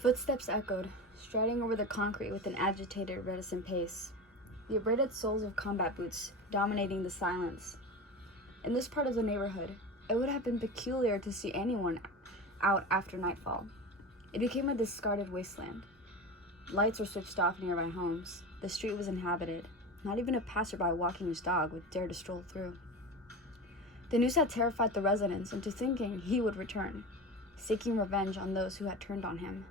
Footsteps echoed, striding over the concrete with an agitated, reticent pace. The abraded soles of combat boots dominating the silence. In this part of the neighborhood, it would have been peculiar to see anyone out after nightfall. It became a discarded wasteland. Lights were switched off nearby homes. The street was inhabited. Not even a passerby walking his dog would dare to stroll through. The news had terrified the residents into thinking he would return, seeking revenge on those who had turned on him.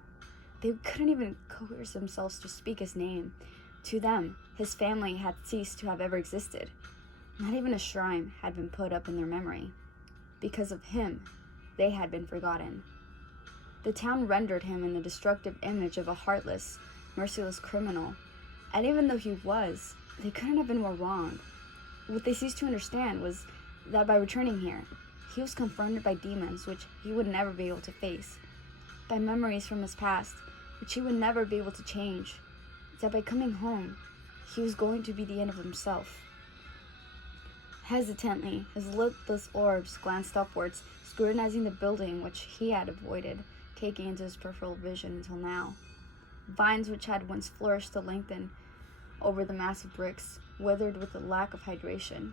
They couldn't even coerce themselves to speak his name. To them, his family had ceased to have ever existed. Not even a shrine had been put up in their memory. Because of him, they had been forgotten. The town rendered him in the destructive image of a heartless, merciless criminal. And even though he was, they couldn't have been more wrong. What they ceased to understand was that by returning here, he was confronted by demons which he would never be able to face, by memories from his past which he would never be able to change, that by coming home, he was going to be the end of himself. Hesitantly, his lidless orbs glanced upwards, scrutinizing the building which he had avoided taking into his peripheral vision until now. Vines which had once flourished to lengthen over the massive bricks, withered with the lack of hydration.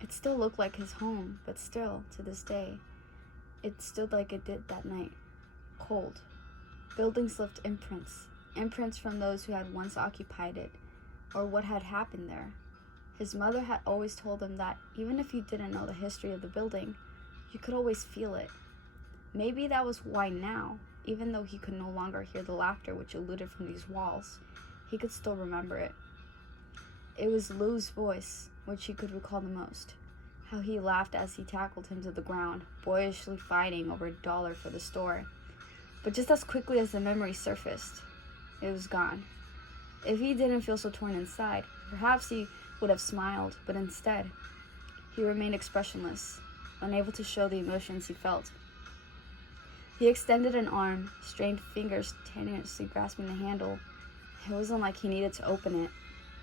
It still looked like his home, but still, to this day, it stood like it did that night, cold. Buildings left imprints from those who had once occupied it, or what had happened there. His mother had always told him that even if you didn't know the history of the building, you could always feel it. Maybe that was why now, even though he could no longer hear the laughter which eluded from these walls, he could still remember it. It was Lou's voice which he could recall the most. How he laughed as he tackled him to the ground, boyishly fighting over $1 for the store. But just as quickly as the memory surfaced, it was gone. If he didn't feel so torn inside, perhaps he would have smiled, but instead, he remained expressionless, unable to show the emotions he felt. He extended an arm, strained fingers tenuously grasping the handle. It wasn't like he needed to open it.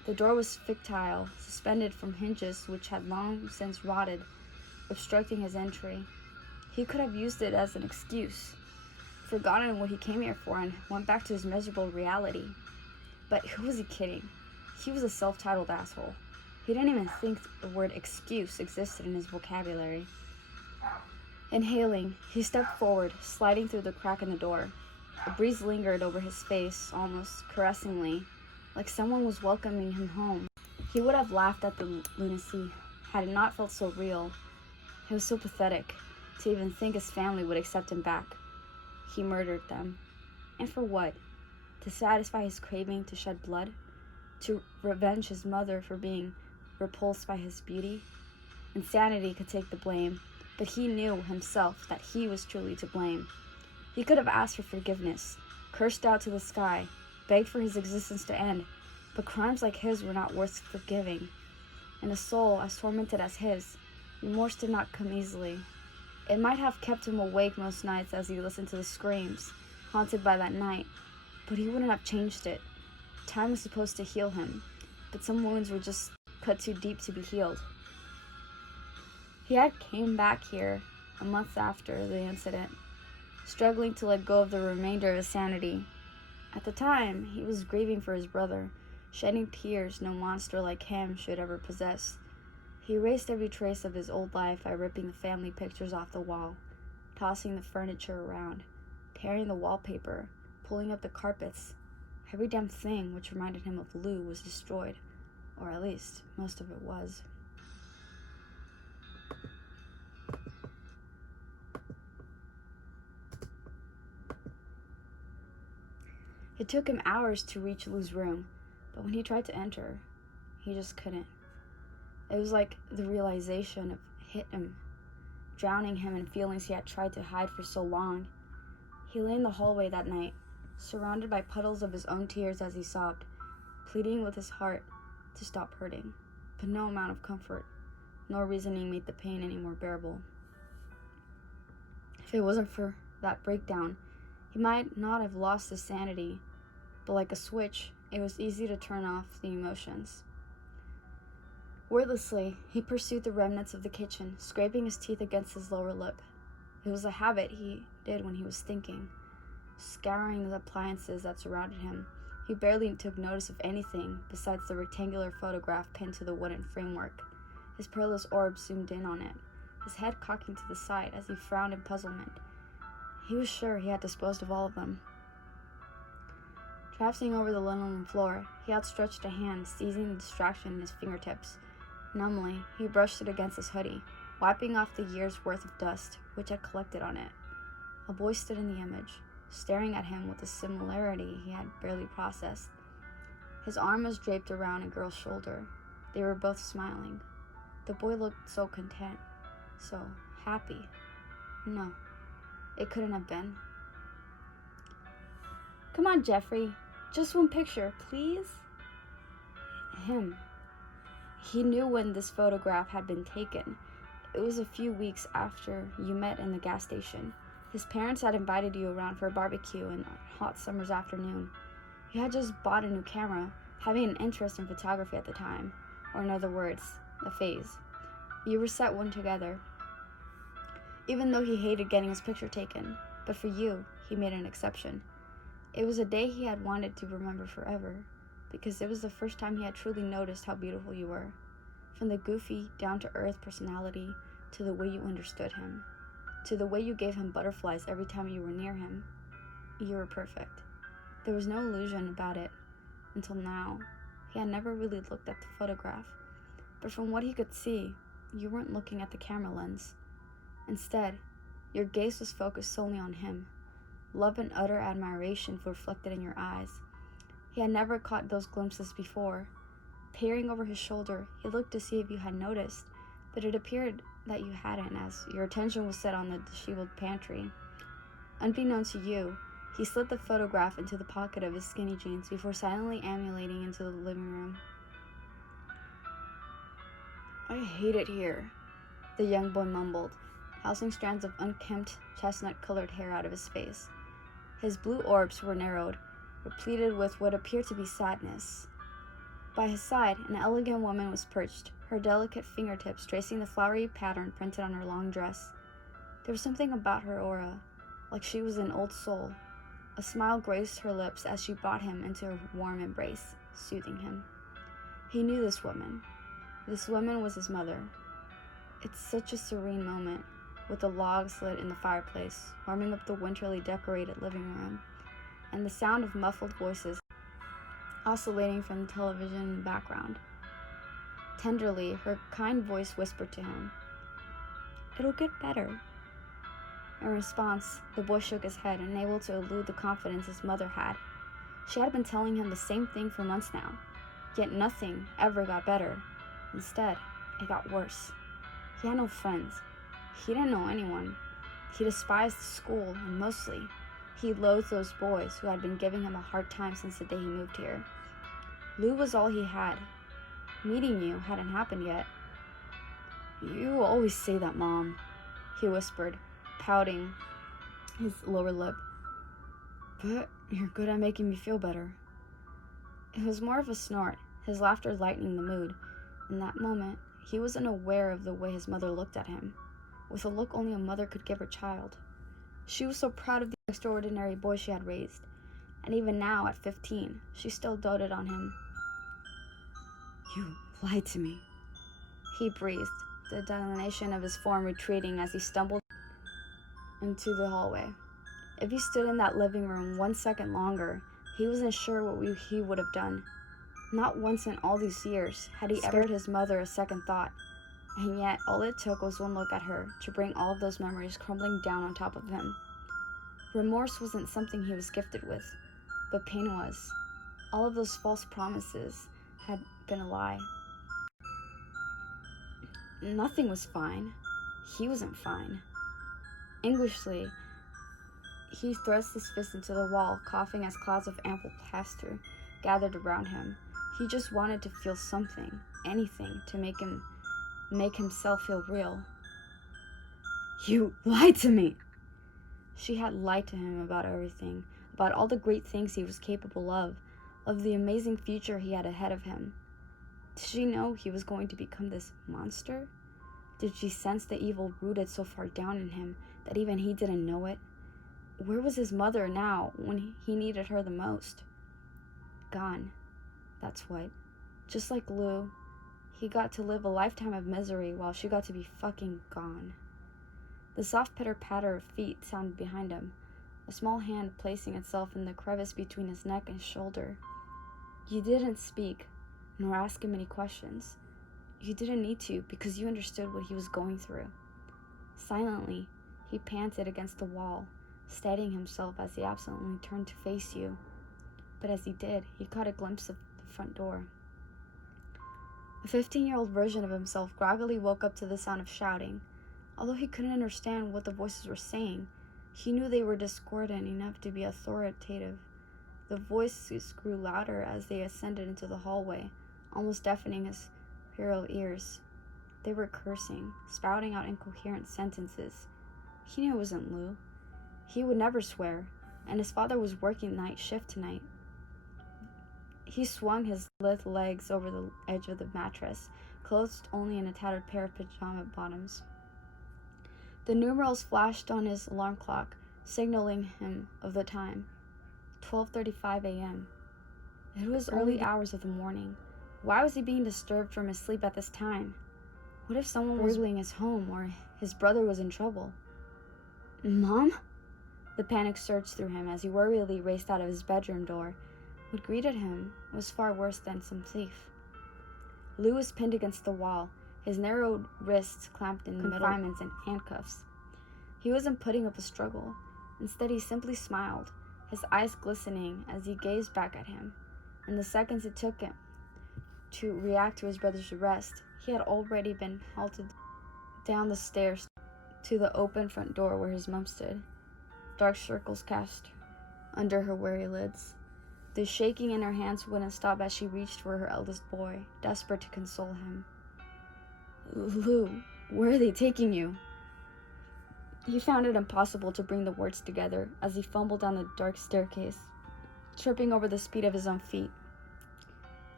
The door was fictile, suspended from hinges which had long since rotted, obstructing his entry. He could have used it as an excuse, forgotten what he came here for, and went back to his miserable reality. But who was he kidding? He was a self-titled asshole. He didn't even think the word excuse existed in his vocabulary. Inhaling, he stepped forward, sliding through the crack in the door. A breeze lingered over his face, almost caressingly, like someone was welcoming him home. He would have laughed at the lunacy had it not felt so real. It was so pathetic to even think his family would accept him back. He murdered them. And for what? To satisfy his craving to shed blood? To revenge his mother for being repulsed by his beauty? Insanity could take the blame, but he knew himself that he was truly to blame. He could have asked for forgiveness, cursed out to the sky, begged for his existence to end, but crimes like his were not worth forgiving. In a soul as tormented as his, remorse did not come easily. It might have kept him awake most nights as he listened to the screams, haunted by that night, but he wouldn't have changed it. Time was supposed to heal him, but some wounds were just cut too deep to be healed. He had came back here a month after the incident, struggling to let go of the remainder of his sanity. At the time, he was grieving for his brother, shedding tears no monster like him should ever possess. He erased every trace of his old life by ripping the family pictures off the wall, tossing the furniture around, tearing the wallpaper, pulling up the carpets. Every damn thing which reminded him of Lou was destroyed, or at least most of it was. It took him hours to reach Lou's room, but when he tried to enter, he just couldn't. It was like the realization of hit him, drowning him in feelings he had tried to hide for so long. He lay in the hallway that night, surrounded by puddles of his own tears as he sobbed, pleading with his heart to stop hurting. But no amount of comfort, nor reasoning made the pain any more bearable. If it wasn't for that breakdown, he might not have lost his sanity, but like a switch, it was easy to turn off the emotions. Wordlessly, he pursued the remnants of the kitchen, scraping his teeth against his lower lip. It was a habit he did when he was thinking. scouring the appliances that surrounded him. He barely took notice of anything besides the rectangular photograph pinned to the wooden framework. His perilous orb zoomed in on it, his head cocking to the side as he frowned in puzzlement. He was sure he had disposed of all of them. Traversing over the linoleum floor, he outstretched a hand, seizing the distraction in his fingertips. Numbly, he brushed it against his hoodie, wiping off the year's worth of dust which had collected on it. A boy stood in the image, staring at him with a similarity he had barely processed. His arm was draped around a girl's shoulder. They were both smiling. The boy looked so content, so happy. No, it couldn't have been. Come on, Jeffrey. Just one picture, please. Him. He knew when this photograph had been taken. It was a few weeks after you met in the gas station. His parents had invited you around for a barbecue in a hot summer's afternoon. You had just bought a new camera, having an interest in photography at the time, or in other words, a phase. You were set one together. Even though he hated getting his picture taken, but for you, he made an exception. It was a day he had wanted to remember forever, because it was the first time he had truly noticed how beautiful you were. From the goofy, down-to-earth personality, to the way you understood him, to the way you gave him butterflies every time you were near him. You were perfect. There was no illusion about it. Until now, he had never really looked at the photograph. But from what he could see, you weren't looking at the camera lens. Instead, your gaze was focused solely on him. Love and utter admiration were reflected in your eyes. He had never caught those glimpses before. Peering over his shoulder, he looked to see if you had noticed, but it appeared that you hadn't, as your attention was set on the disheveled pantry. Unbeknown to you, he slid the photograph into the pocket of his skinny jeans before silently ambulating into the living room. I hate it here, the young boy mumbled, housing strands of unkempt, chestnut-colored hair out of his face. His blue orbs were narrowed, repleted with what appeared to be sadness. By his side, an elegant woman was perched, her delicate fingertips tracing the flowery pattern printed on her long dress. There was something about her aura, like she was an old soul. A smile graced her lips as she brought him into her warm embrace, soothing him. He knew this woman. This woman was his mother. It's such a serene moment, with the logs lit in the fireplace, warming up the winterly decorated living room, and the sound of muffled voices oscillating from the television in the background. Tenderly, her kind voice whispered to him, "It'll get better." In response, the boy shook his head, unable to elude the confidence his mother had. She had been telling him the same thing for months now, yet nothing ever got better. Instead, it got worse. He had no friends. He didn't know anyone. He despised school, and mostly, he loathed those boys who had been giving him a hard time since the day he moved here. Lou was all he had. Meeting you hadn't happened yet. You always say that, Mom, he whispered, pouting his lower lip. But you're good at making me feel better. It was more of a snort, his laughter lightening the mood. In that moment, he was unaware of the way his mother looked at him, with a look only a mother could give her child. She was so proud of the extraordinary boy she had raised, and even now, at 15, she still doted on him. You lied to me, he breathed, the dilation of his form retreating as he stumbled into the hallway. If he stood in that living room 1 second longer, he wasn't sure what he would have done. Not once in all these years had he ever spared his mother a second thought, and yet all it took was one look at her to bring all of those memories crumbling down on top of him. Remorse wasn't something he was gifted with, but pain was. All of those false promises had been a lie. Nothing was fine. He wasn't fine. Anguishedly, he thrust his fist into the wall, coughing as clouds of ample plaster gathered around him. He just wanted to feel something, anything, to make himself feel real. You lied to me! She had lied to him about everything, about all the great things he was capable of the amazing future he had ahead of him. Did she know he was going to become this monster? Did she sense the evil rooted so far down in him that even he didn't know it? Where was his mother now when he needed her the most? Gone. That's what. Just like Lou, he got to live a lifetime of misery while she got to be fucking gone. The soft pitter-patter of feet sounded behind him, a small hand placing itself in the crevice between his neck and shoulder. You didn't speak, nor ask him any questions. You didn't need to, because you understood what he was going through. Silently, he panted against the wall, steadying himself as he absently turned to face you. But as he did, he caught a glimpse of the front door. A 15-year-old version of himself groggily woke up to the sound of shouting. Although he couldn't understand what the voices were saying, he knew they were discordant enough to be authoritative. The voices grew louder as they ascended into the hallway, almost deafening his feral ears. They were cursing, spouting out incoherent sentences. He knew it wasn't Lou. He would never swear, and his father was working night shift tonight. He swung his lithe legs over the edge of the mattress, clothed only in a tattered pair of pajama bottoms. The numerals flashed on his alarm clock, signaling him of the time. 12:35 a.m. It was early hours of the morning. Why was he being disturbed from his sleep at this time? What if someone was burgling his home, or his brother was in trouble? Mom? The panic surged through him as he worriedly raced out of his bedroom door. What greeted him was far worse than some thief. Lou was pinned against the wall, his narrowed wrists clamped in confinements and handcuffs. He wasn't putting up a struggle. Instead, he simply smiled, his eyes glistening as he gazed back at him. In the seconds it took him to react to his brother's arrest, he had already been halted down the stairs to the open front door where his mom stood, dark circles cast under her weary lids. The shaking in her hands wouldn't stop as she reached for her eldest boy, desperate to console him. Lou, where are they taking you? He found it impossible to bring the words together as he fumbled down the dark staircase, tripping over the speed of his own feet.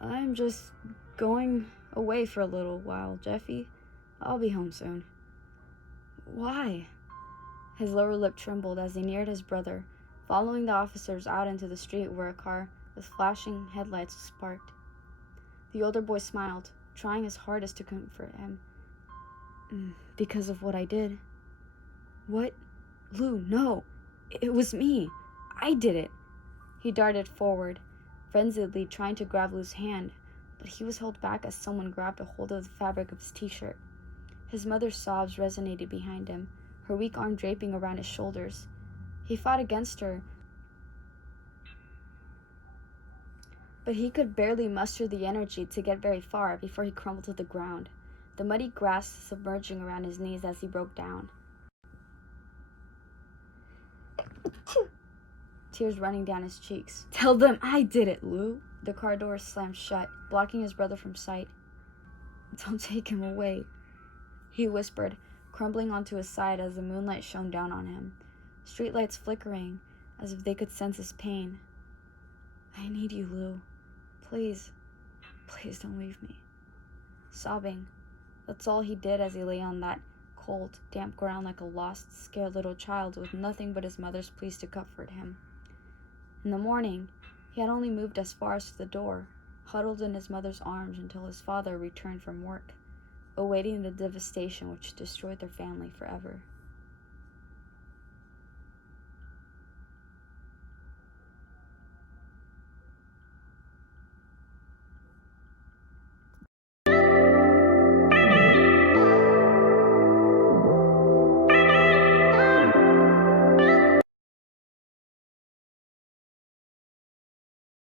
I'm just going away for a little while, Jeffy. I'll be home soon. Why? His lower lip trembled as he neared his brother, following the officers out into the street where a car with flashing headlights was parked. The older boy smiled, trying his hardest to comfort him. Because of what I did. What? Lou, no. It was me. I did it. He darted forward, frenziedly trying to grab Lou's hand, but he was held back as someone grabbed a hold of the fabric of his t-shirt. His mother's sobs resonated behind him, her weak arm draping around his shoulders. He fought against her, but he could barely muster the energy to get very far before he crumbled to the ground, the muddy grass submerging around his knees as he broke down. Tears running down his cheeks. Tell them I did it, Lou. The car door slammed shut, blocking his brother from sight. Don't take him away, he whispered, crumbling onto his side as the moonlight shone down on him, streetlights flickering as if they could sense his pain. I need you, Lou. Please, please don't leave me. Sobbing, that's all he did as he lay on that cold, damp ground like a lost, scared little child with nothing but his mother's pleas to comfort him. In the morning, he had only moved as far as to the door, huddled in his mother's arms until his father returned from work, awaiting the devastation which destroyed their family forever.